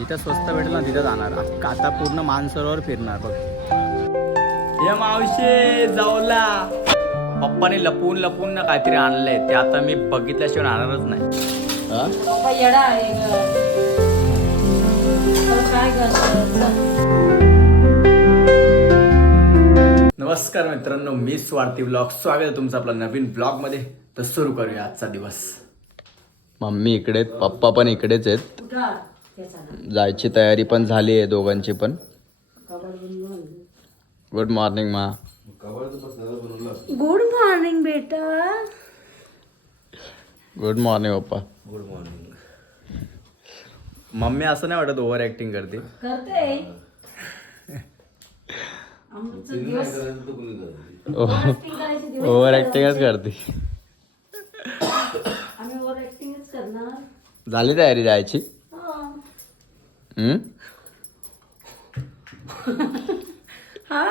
जिथं स्वस्त भेटेल ना तिथं जाणार. आता पूर्ण मानसरोवर फिरणार बघ. हे मावशी जाऊला पप्पाने लपून लपून ना काहीतरी आणलंय ते आता मी बघितल्याशिवाय आणणारच नाही. पप्पा येडा आहे काय नमस्कार मित्रांनो, मी स्वार्थी ब्लॉग. स्वागत आहे तुमचं आपला नवीन ब्लॉगमध्ये. तर सुरू करूया आजचा दिवस. मम्मी इकडे, पप्पा पण इकडेच आहेत. जायची तयारी पण झाली आहे दोघांची पण. गुड मॉर्निंग मा. गुड मॉर्निंग बेटा. गुड मॉर्निंग पप्पा. Good morning. मम्मी असं नाही वाटत ओव्हर ऍक्टिंग करते? करते आमचा दिवस ओव्हर ऍक्टिंगच करते. आम्ही ओव्हर ऍक्टिंगच करणार. झाली तयारी जायची? हा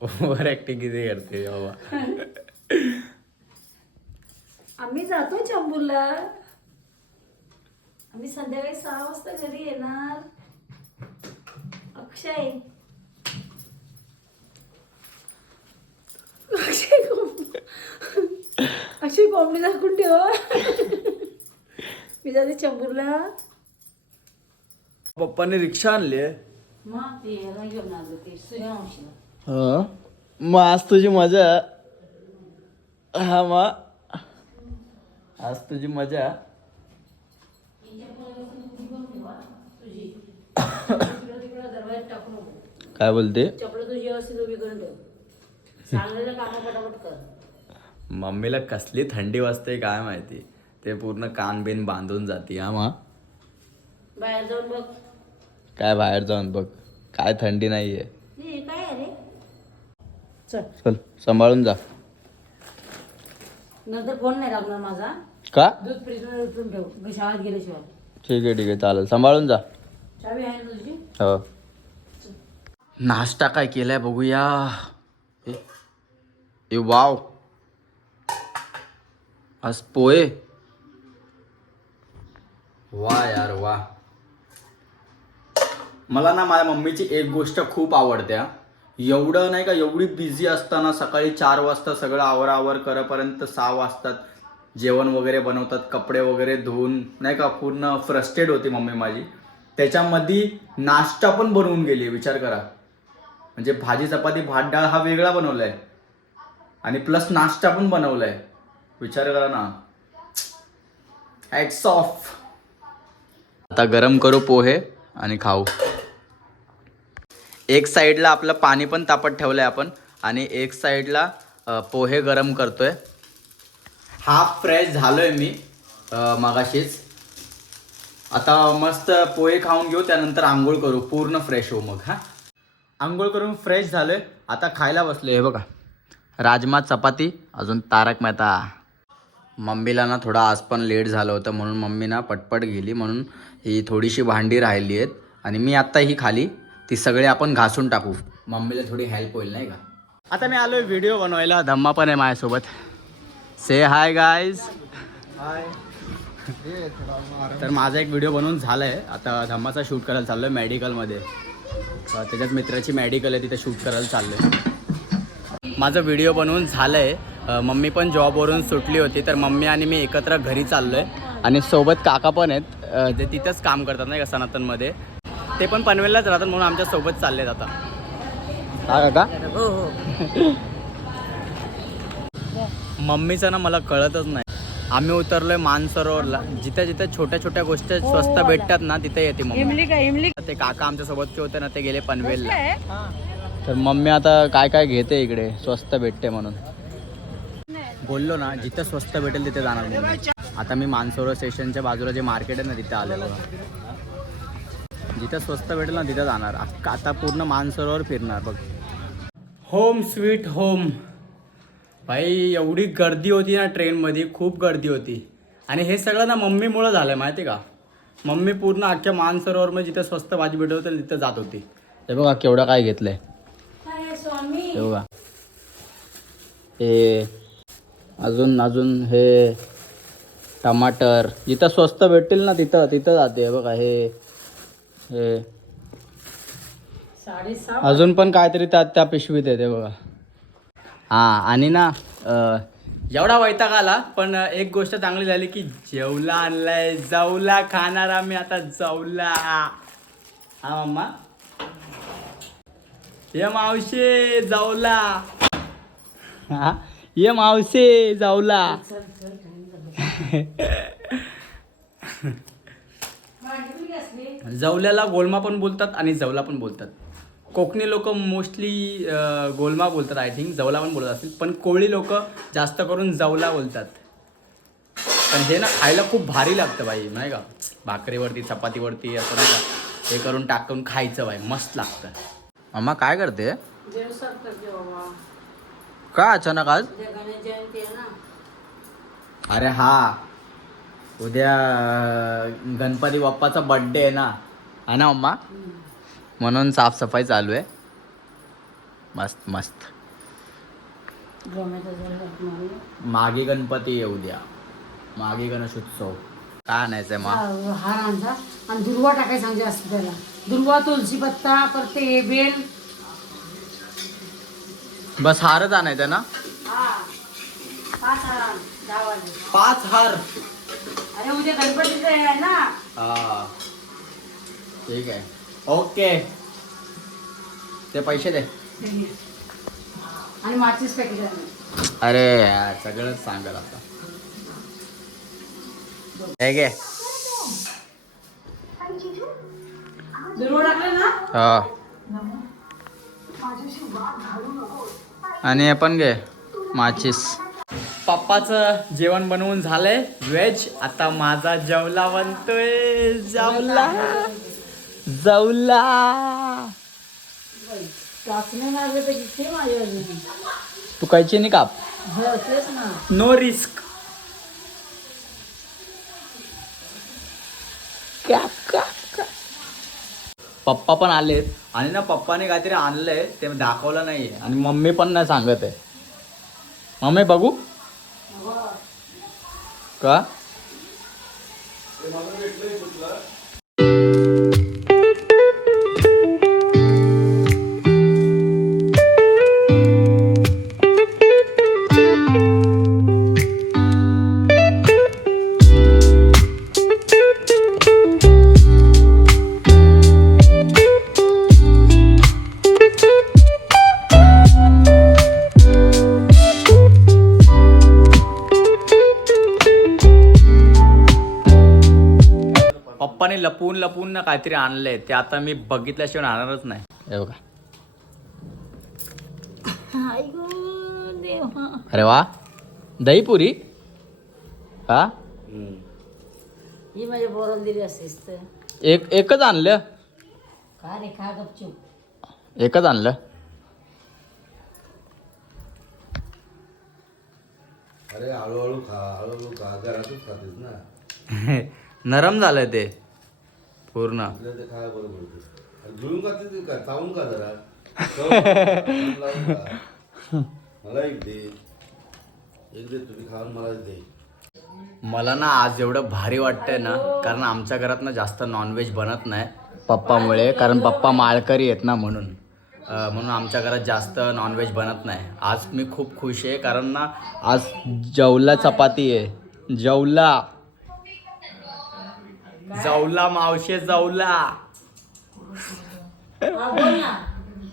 ओव्हर ऍक्टिंग किती करते बाबा. आम्ही जातो चंबूरला. आम्ही संध्याकाळी 6 वाजता घरी येणार. अक्षय अक्षय कोंबडी दाखवून ठेवा. मी जाते चंबूरला. पप्पाने रिक्षा आणली आहे. मग ते याला घेऊन आलो ते सूर्यवंशीला. हा मग आज तुझी मजा. हा मग आज तुझी मजा. काय बोलते? चपला तुझी व्यवस्थित उभी करून ठेव. सांगलेलं काम पटापट कर. मम्मीला कसली थंडी वाजते काय माहिती. ते पूर्ण कान बिन बांधून जाते. हा मग बाहेर जाऊन बघ. काय बाहेर जाऊन बघ, काय थंडी नाहीये. हे काय आहे रे. चल चल सांभाळून जा. नंतर फोन नाही लागणार माझा. का? दूध फ्रीजमध्ये उठून ठेव शाळेत गेल्याशिवाय. ठीक आहे चालेल, सांभाळून जा. चावी आहे ना तुझी? हो. नाश्ता काय केलाय बघूया. ए वाव, आज पोहे. वा यार वा. मला ना माझ्या मम्मीची एक गोष्ट खूप आवडते. एवढं नाही का, एवढी बिझी असताना सकाळी 4 वाजता सगळं आवर करेपर्यंत 6 वाजतात. जेवण वगैरे बनवतात, कपडे वगैरे धुवून नाही का, पूर्ण फ्रस्ट्रेट होती मम्मी माझी. त्याच्यामध्ये नाश्ता पण बनवून गेली. विचार करा, म्हणजे भाजी चपाती भात डाळ हा वेगळा बनवलाय आणि प्लस नाश्ता पण बनवलाय. विचार करा ना. Hats off. आता गरम करू पोहे आणि खाऊ. एक साईडला आपलं पाणी पण तापत ठेवलंय आपण आणि एक साईडला पोहे गरम करतोय. हाफ फ्रेश झालोय मी मगाशीच. आता मस्त पोहे खाऊन घेऊ, त्यानंतर आंघोळ करू, पूर्ण फ्रेश होऊ मग. आंघोळ करून फ्रेश झालोय, आता खायला बसलोय. हे बघा, राजमा चपाती अजून तारक मेहता. मम्मीला ना थोडा आज पण लेट झालं होतं म्हणून मम्मी ना पटपट गेली, म्हणून ही थोडीशी भांडी राहिली आहेत आणि मी आत्ता ही खाली. ती सगळे आपण घासून टाकू, मम्मीला थोडी हेल्प होईल नाही का. आता मी आलोय व्हिडिओ बनवायला. धम्मा पण आहे माझ्यासोबत. से हाय गाईज. हाय. तर माझा एक व्हिडिओ बनवून झाला आहे. आता धम्माचा शूट करायला चाललो आहे मेडिकलमध्ये. त्याच्यात मित्राची मेडिकल आहे, तिथे शूट करायला चाललो आहे. माझं व्हिडिओ बनवून झालं आहे. मम्मी पण जॉबवरून सुटली होती, तर मम्मी आणि मी एकत्र घरी चाललो आहे. आणि सोबत काका पण आहेत, जे तिथंच काम करतात नाही का सनातनमध्ये. ते पण पनवेललाच राहतात म्हणून आमच्या सोबत चाललेत आता. हा काका. हो हो. मम्मीचं ना मला कळतच नाही. आम्ही उतरलोय मानसरोवरला. जिथे जिथे छोट्या छोट्या गोष्टी स्वस्त भेटतात ना तिथे येते मम्मी. ते काका आमच्या सोबतचे होते ना, ते गेले पनवेलला. तर मम्मी आता काय काय घेते इकडे स्वस्त भेटते म्हणून. बोललो ना, जिथे स्वस्त भेटेल तिथे जाणार मम्मी. आता मी मानसरोवर स्टेशनच्या बाजूला जे मार्केट आहे ना तिथे आले बघा. जिथे स्वस्त भेटेल ना तिथे जाणार. आता पूर्ण मानसरोवर फिरणार बघ. Home sweet home. भाई एवढी गर्दी होती ना ट्रेनमध्ये, खूप गर्दी होती. आणि हे सगळं ना मम्मीमुळं झालं आहे माहिती का. मम्मी पूर्ण अख्ख्या मानसरोवरमध्ये जिथे स्वस्त भाजी भेटत होती तिथे जात होती. हे बघा केवढं काय घेतलंय. हे बघा, हे अजून हे टमाटर जिथं स्वस्त भेटतील ना तिथं तिथं जाते बघा. हे हे 6.5 अजून पण काहीतरी त्या पिशवीत येते बघा. हां आणि ना एवढा वैताग आला पण एक गोष्ट चांगली झाली की जेवला आणलाय. जाऊला खाणार आम्ही आता. जाऊला हा मम्मा. ये मावशे जाऊला. हा ये मावशे जाऊला. जवल्याला गोलमा पण बोलतात आणि जवला पण बोलतात. कोकणी लोक मोस्टली गोलमा बोलतात. आय थिंक जवला पण बोलत असतील पण कोळी लोक जास्त करून जवला बोलतात. पण हे ना खायला खूप भारी लागतं बाई नाही का. भाकरीवरती चपातीवरती असं नाही का हे करून टाकून खायचं बाई मस्त लागतं. अम्मा काय करते. का अचानक आज. अरे हा उद्या गणपती बाप्पाचा बर्थडे आहे ना. है ना अम्मा. म्हणून साफसफाई चालू आहे. मस्त मस्त. मागे गणपती येऊ द्या. मागे गणेशोत्सव. काय आणायचंय मग. हार आणजा आणि दुर्वा टाकायचं सांगते असतं त्याला. दुर्वा तुळशी पत्ता परत ते बेल. बस हारच आणायचं ना. 5 हार 10 वाले. 5 हार. अरे उद्या गणपतीचं आहे ना. हा ठीक आहे ओके. ते पैसे दे. आणि माचीस पॅकेट आहे. अरे यार सगळंच सांगाल आता. हे घे. दुर्वा टाकलं ना. हा आणि हे पण घे माचीस. पप्पाचं जेवण बनवून झालंय व्हेज. आता माझा जेवला बनतोय. जेवला जेवला. टाचणे मारले तर किती माझ्या अजून. तू कायची नाही काप. तेच ना. No risk. पप्पा पण आलेत आणि ना पप्पाने काहीतरी आणलंय ते दाखवलं नाही आणि मम्मी पण नाही सांगत आहे. मम्मी बघू का. पप्पाने लपून लपून ना काहीतरी आणलंय ते आता मी बघितल्याशिवाय आणणारच नाही. हे बघा. अरे वा दहीपुरी. हा ही माझ्या बोराला दिली असतेस तर. एकच आणलं. का रे खा गपचूप. एकच आणलं. अरे हळूहळू खा घरातच खातेस ना. नरम झालंय ते पूर्ण. आपल्याला ते खायला बरं पडते. जुळून खाते ते का चावून का जरा. लावून खा. मला एक दे तुम्ही खाऊन मला दे. मला ना आज एवढं भारी वाटतंय ना कारण आमच्या घरात ना जास्त नॉनव्हेज बनत नाही पप्पामुळे. कारण पप्पा माळकरी आहेत ना म्हणून आमच्या घरात जास्त नॉनव्हेज बनत नाही. आज मी खूप खुश आहे कारण ना आज जेवला चपाती आहे. जेवला जाऊला मावशे जाऊला.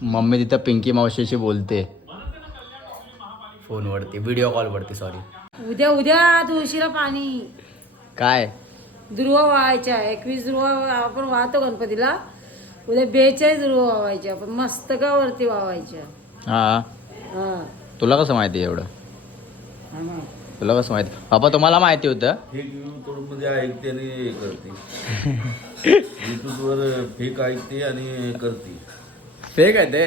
मम्मी तिथं पिंकी मावशीशी बोलते फोनवरती व्हिडिओ कॉलवरती. सॉरी. उद्या तुळशीला पाणी. काय दुर्वा व्हायच्या 21 दुर्वा आपण वाहतो गणपतीला. उद्या 42 दुर्वा वाहायच्या पण मस्तकावरती वाहायच्या. हा तुला कसं माहिती एवढं. तुला कसं माहिती. बाबा तुम्हाला माहिती होतं. फेक मध्ये ऐकते आणि हे करते. युट्यूबवर फेक ऐकते आणि करते. फेक आहे ते.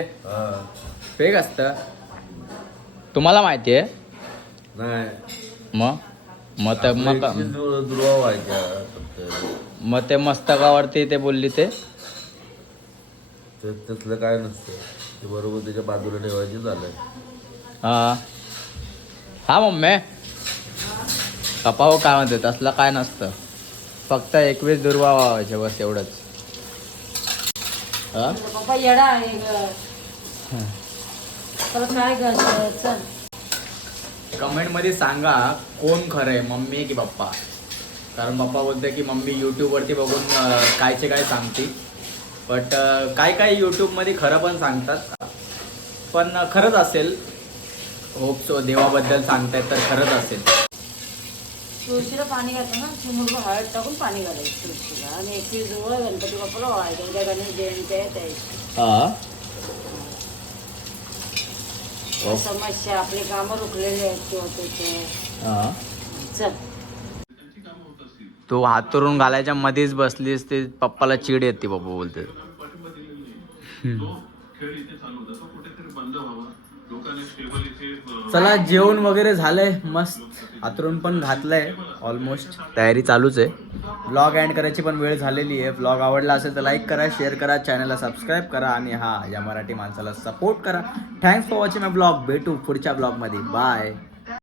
फेक असतं. तुम्हाला माहिती आहे. नाही मग दुर्वा व्हायच्या मग ते मस्तकावरती ते बोलली ते. त्यातलं काय नसतं ते बरोबर त्याच्या बाजूला ठेवायचे झालं. हा मम्मी कपाव काय म्हणते तसलं काय नसतं, फक्त 21 दुर्वा व्हायचे बस एवढंच. हा पप्पा येडा आहे ग. परत काय ग चल. कमेंट मध्ये सांगा कोण खरं आहे, मम्मी की पप्पा. कारण पप्पा बोलते की मम्मी यूट्यूबवरती बघून कायचे काय सांगते, बट काय यूट्यूबमध्ये खरं पण सांगतात, पण खरंच असेल. होप सो, देवाबद्दल सांगतायत तर खरंच असेल. तुळशीला पाणी घालतो ना, चिमुरभर हळद टाकून पाणी घालायचं तुळशीला आणि 21 जवळ गणपती बाप्पाला वाहायचं. उद्या गणेश जयंती आहे त्याची हा समस्या, आपली कामं रुकलेली आहेत किंवा त्याचे. हा चल तू हातरून घालायच्या मध्येच बसलीस, ते पप्पाला चिड येते. पप्पा बोलते चला जेवण वगैरे झालंय मस्त, हातरून पण घातलंय ऑलमोस्ट, तयारी चालूच आहे. ब्लॉग एंड करायची पण वेळ झालेली आहे. ब्लॉग आवडला असेल तर लाईक करा, शेअर करा, चॅनलला सबस्क्राईब करा आणि हा या मराठी माणसाला सपोर्ट करा. Thanks for watching my blog. भेटू पुढच्या ब्लॉगमध्ये. बाय.